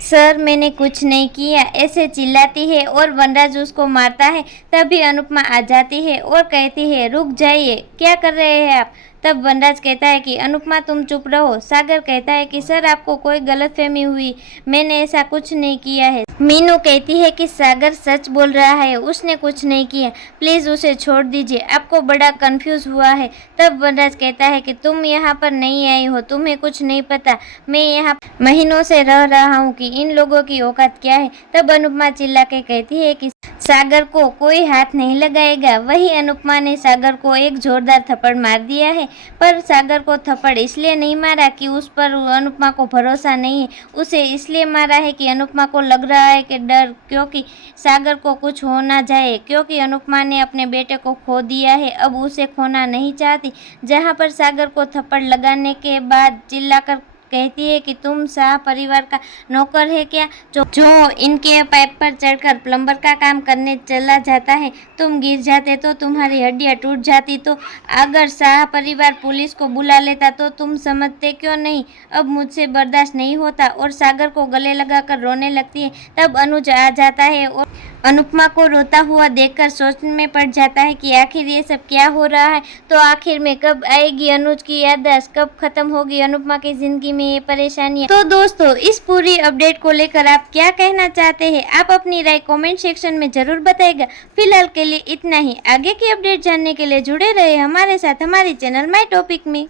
Sir मैंने कुछ नहीं किया, ऐसे चिल्लाती है और वनराज उसको मारता है। तभी अनुपमा आ जाती है और कहती है रुक जाइए, क्या कर रहे हैं आप। तब वनराज कहता है कि अनुपमा तुम चुप रहो। सागर कहता है कि सर आपको कोई गलतफहमी हुई, मैंने ऐसा कुछ नहीं किया है। मीनू कहती है कि सागर सच बोल रहा है, उसने कुछ नहीं किया, प्लीज उसे छोड़ दीजिए, आपको बड़ा कंफ्यूज हुआ है। तब वनराज कहता है कि तुम यहाँ पर नहीं आई हो, तुम्हें कुछ नहीं पता, मैं यहाँ महीनों से रह रहा हूँ कि इन लोगों की औकात क्या है। तब अनुपमा चिल्ला के कहती है कि सागर को कोई हाथ नहीं लगाएगा। वही अनुपमा ने सागर को एक जोरदार थप्पड़ मार दिया है, पर सागर को थप्पड़ इसलिए नहीं मारा कि उस पर अनुपमा को भरोसा नहीं है, उसे इसलिए मारा है कि अनुपमा को लग रहा है कि डर, क्योंकि सागर को कुछ हो ना जाए, क्योंकि अनुपमा ने अपने बेटे को खो दिया है, अब उसे खोना नहीं चाहती। जहाँ पर सागर को थप्पड़ लगाने के बाद चिल्लाकर कहती है कि तुम शाह परिवार का नौकर है क्या, जो इनके पाइप पर चढ़कर प्लम्बर का काम करने चला जाता है। तुम गिर जाते तो तुम्हारी हड्डियां टूट जाती, तो अगर शाह परिवार पुलिस को बुला लेता तो तुम समझते क्यों नहीं। अब मुझसे बर्दाश्त नहीं होता, और सागर को गले लगाकर रोने लगती है। तब अनुज आ जाता है और अनुपमा को रोता हुआ देखकर सोचने में पड़ जाता है कि आखिर ये सब क्या हो रहा है। तो आखिर में कब आएगी अनुज की याददाश्त, कब खत्म होगी अनुपमा की जिंदगी में ये परेशानियां। तो दोस्तों इस पूरी अपडेट को लेकर आप क्या कहना चाहते हैं, आप अपनी राय कमेंट सेक्शन में जरूर बताइएगा। फिलहाल के लिए इतना ही। आगे की अपडेट जानने के लिए जुड़े रहे हमारे साथ हमारे चैनल माय टॉपिक में।